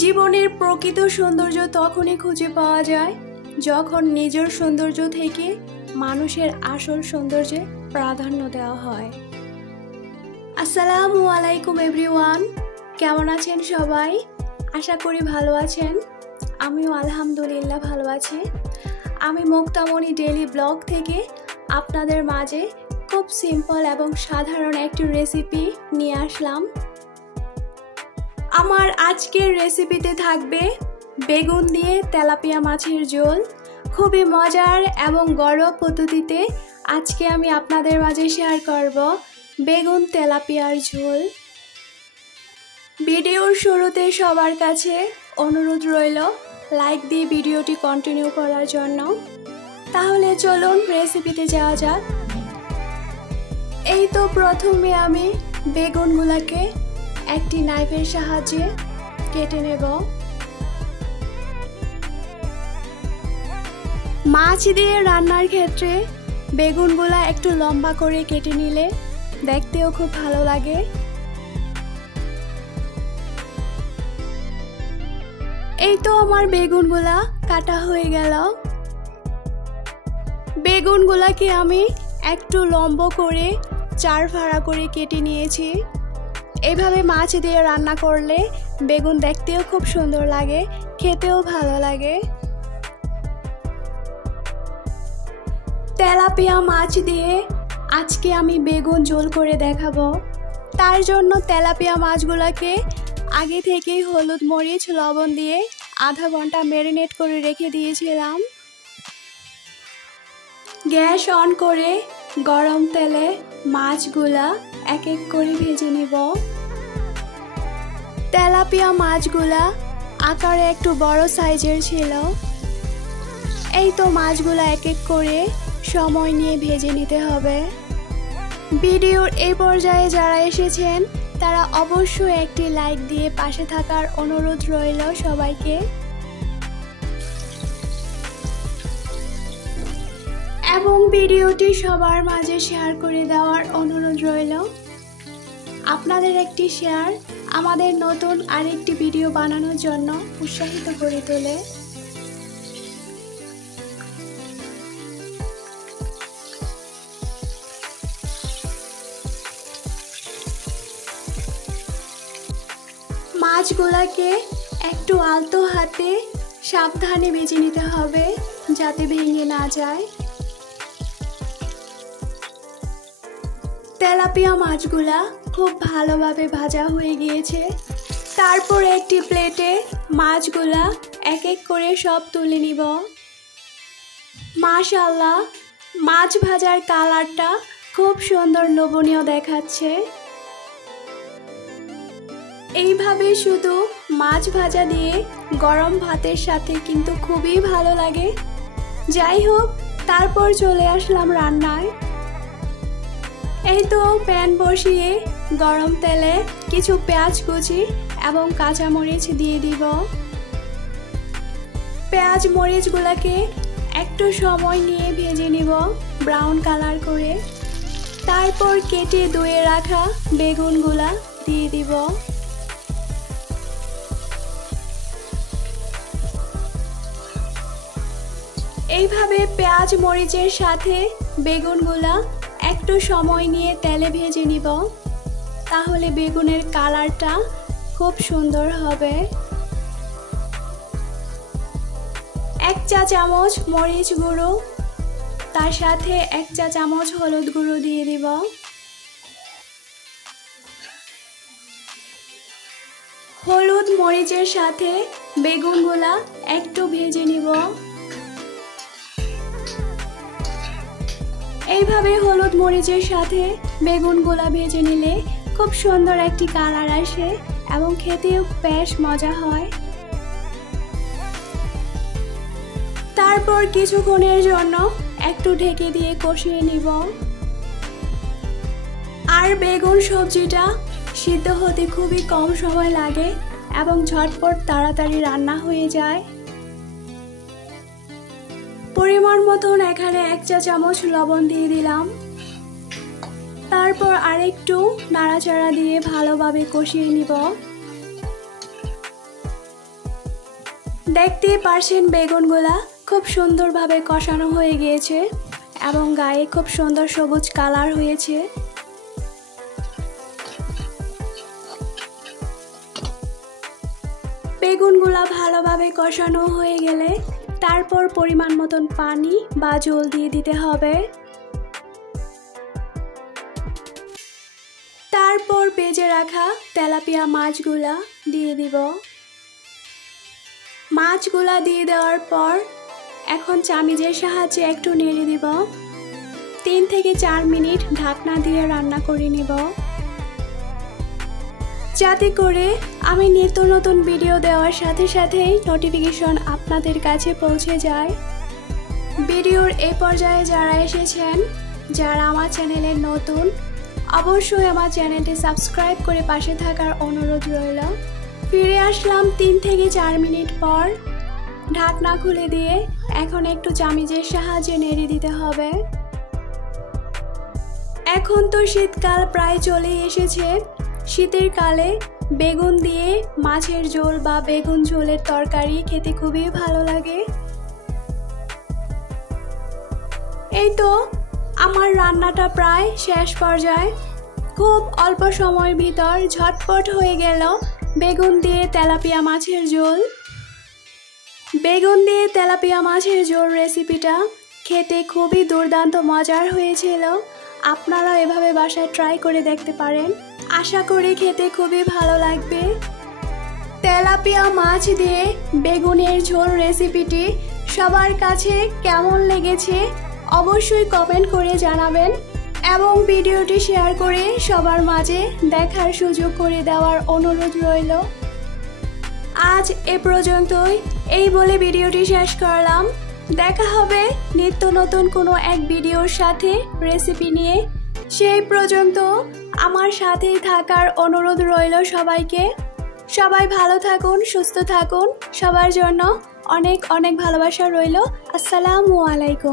জীবনের প্রকৃত সৌন্দর্য তখনই খুঁজে পাওয়া যায় যখন নিজের সৌন্দর্য থেকে মানুষের আসল সৌন্দর্যে প্রাধান্য দেওয়া হয়। আসসালামু আলাইকুম এভরিওয়ান, কেমন আছেন সবাই? আশা করি ভালো আছেন। আমিও আলহামদুলিল্লাহ ভালো আছি। আমি মুক্তামণি ডেইলি ব্লগ থেকে আপনাদের মাঝে খুব সিম্পল এবং সাধারণ একটি রেসিপি নিয়ে আসলাম। আমার আজকের রেসিপিতে থাকবে বেগুন দিয়ে তেলাপিয়া মাছের ঝোল। খুবই মজার এবং ঘরোয়া পদ্ধতিতে আজকে আমি আপনাদের মাঝে শেয়ার করব বেগুন তেলাপিয়ার ঝোল। ভিডিওর শুরুতে সবার কাছে অনুরোধ রইল লাইক দিয়ে ভিডিওটি কন্টিনিউ করার জন্য। তাহলে চলুন রেসিপিতে যাওয়া যাক। এই তো প্রথমে আমি বেগুনগুলোকে একটি নাইফের সাহায্যে কেটে নেব। মাছ দিয়ে রান্নার ক্ষেত্রে বেগুনগুলা একটু লম্বা করে কেটে নিলে দেখতেও খুব ভালো লাগে। এই তো আমার বেগুনগুলা কাটা হয়ে গেল। বেগুনগুলাকে আমি একটু লম্বা করে 4 ফাড়া করে কেটে নিয়েছি। এইভাবে মাছ দিয়ে রান্না করলে বেগুন দেখতেও খুব সুন্দর লাগে, খেতেও ভালো লাগে। তেলাপিয়া মাছ দিয়ে আজকে আমি বেগুন ঝোল করে দেখাবো। তার জন্য তেলাপিয়া মাছগুলোকে আগে থেকেই হলুদ মরিচ লবণ দিয়ে আধা ঘন্টা ম্যারিনেট করে রেখে দিয়েছিলাম। গ্যাস অন করে গরম তেলে মাছগুলা এক এক করে ভেজে নিব। তেলাপিয়া মাছগুলা আকারে একটু বড় সাইজের ছিল। এই তো মাছগুলা এক এক করে সময় নিয়ে ভেজে নিতে হবে। ভিডিওর এই পর্যায়ে যারা এসেছেন তারা অবশ্যই একটি লাইক দিয়ে পাশে থাকার অনুরোধ রইল সবাইকে। এবং ভিডিওটি সবার মাঝে শেয়ার করে দেওয়ার অনুরোধ রইল। আপনাদের একটি শেয়ার আমাদের নতুন আরেকটি ভিডিও বানানোর জন্য উৎসাহিত করে তোলে। মাছগুলাকে একটু আলতো হাতে সাবধানে ভেজে নিতে হবে যাতে ভেঙে না যায়। তেলাপিয়া মাছগুলা খুব ভালোভাবে ভাজা হয়ে গিয়েছে। তারপর একটি প্লেটে মাছগুলা এক এক করে সব তুলে নিব। মাশাআল্লাহ, মাছ ভাজার কালারটা খুব সুন্দর লোভনীয় দেখাচ্ছে। এইভাবে শুধু মাছ ভাজা দিয়ে গরম ভাতের সাথে কিন্তু খুবই ভালো লাগে। যাই হোক, তারপর চলে আসলাম রান্নায়। এই তো প্যান বসিয়ে গরম তেলে কিছু পেঁয়াজ কুচি এবং কাঁচামরিচ দিয়ে দিব। পেঁয়াজ মরিচগুলোকে একটু সময় নিয়ে ভেজে নিব ব্রাউন কালার করে। তারপর কেটে ধুয়ে রাখা বেগুনগুলা দিয়ে দিব। এইভাবে পেঁয়াজ মরিচের সাথে বেগুনগুলা একটু সময় নিয়ে তেলে ভেজে নিব, তাহলে বেগুনের কালারটা খুব সুন্দর হবে। 1 চা চামচ মরিচ গুঁড়ো, তার সাথে 1 চা চামচ হলুদ গুঁড়ো দিয়ে দিব। হলুদ মরিচের সাথে বেগুনগুলা একটু ভেজে নিব। এইভাবে হলুদ মরিচের সাথে বেগুনগুলা ভেজে নিলে খুব সুন্দর একটি কালার আসে এবং খেতেও বেশ মজা হয়। তারপর কিছুক্ষণের জন্য একটু ঢেকে দিয়ে কষিয়ে নিব। আর বেগুন সবজিটা সিদ্ধ হতে খুবই কম সময় লাগে এবং ঝটপট তাড়াতাড়ি রান্না হয়ে যায়। পরিমাণ মতন এখানে 1 চা চামচ লবণ দিয়ে দিলাম। তারপর আরেকটু নাড়াচাড়া দিয়ে ভালোভাবে কষিয়ে নিব। দেখতেই পারছেন বেগুনগুলা খুব সুন্দরভাবে কষানো হয়ে গিয়েছে এবং গায়ে খুব সুন্দর সবুজ কালার হয়েছে। বেগুনগুলা ভালোভাবে কষানো হয়ে গেলে তারপর পরিমাণ মতন পানি বা জল দিয়ে দিতে হবে। তারপর ভেজে রাখা তেলাপিয়া মাছগুলা দিয়ে দিব। মাছগুলা দিয়ে দেওয়ার পর এখন চামিচের সাহায্যে একটু নেড়ে দিব। 3 থেকে 4 মিনিট ঢাকনা দিয়ে রান্না করে নিব, যাতে করে আমি নিত্য নতুন ভিডিও দেওয়ার সাথে সাথেই নোটিফিকেশন আপনাদের কাছে পৌঁছে যায়। ভিডিওর এই পর্যায়ে যারা এসেছেন, যারা আমার চ্যানেলে নতুন, অবশ্যই আমার চ্যানেলটি সাবস্ক্রাইব করে পাশে থাকার অনুরোধ রইল। ফিরে আসলাম 3 থেকে 4 মিনিট পর। ঢাকনা খুলে দিয়ে এখন একটু চামিচের সাহায্যে নেড়ে দিতে হবে। এখন তো শীতকাল প্রায় চলে এসেছে। শীতের কালে বেগুন দিয়ে মাছের ঝোল বা বেগুন ঝোলের তরকারি খেতে খুবই ভালো লাগে। এই তো আমার রান্নাটা প্রায় শেষ পর্যায়ে। খুব অল্প সময়ের ভিতর ঝটপট হয়ে গেল বেগুন দিয়ে তেলাপিয়া মাছের ঝোল। বেগুন দিয়ে তেলাপিয়া মাছের ঝোল রেসিপিটা খেতে খুবই দুর্দান্ত মজার হয়েছিল। আপনারা এভাবে বাসায় ট্রাই করে দেখতে পারেন, আশা করি খেতে খুবই ভালো লাগবে। তেলাপিয়া মাছ দিয়ে বেগুনের ঝোল রেসিপিটি সবার কাছে কেমন লেগেছে অবশ্যই কমেন্ট করে জানাবেন এবং ভিডিওটি শেয়ার করে সবার মাঝে দেখার সুযোগ করে দেওয়ার অনুরোধ রইল। আজ এ পর্যন্তই, এই বলে ভিডিওটি শেষ করলাম। দেখা হবে নিত্য নতুন কোনো এক ভিডিওর সাথে রেসিপি নিয়ে। সেই পর্যন্ত আমার সাথেই থাকার অনুরোধ রইল সবাইকে। সবাই ভালো থাকুন, সুস্থ থাকুন। সবার জন্য অনেক অনেক ভালোবাসা রইল। আসসালামু আলাইকুম।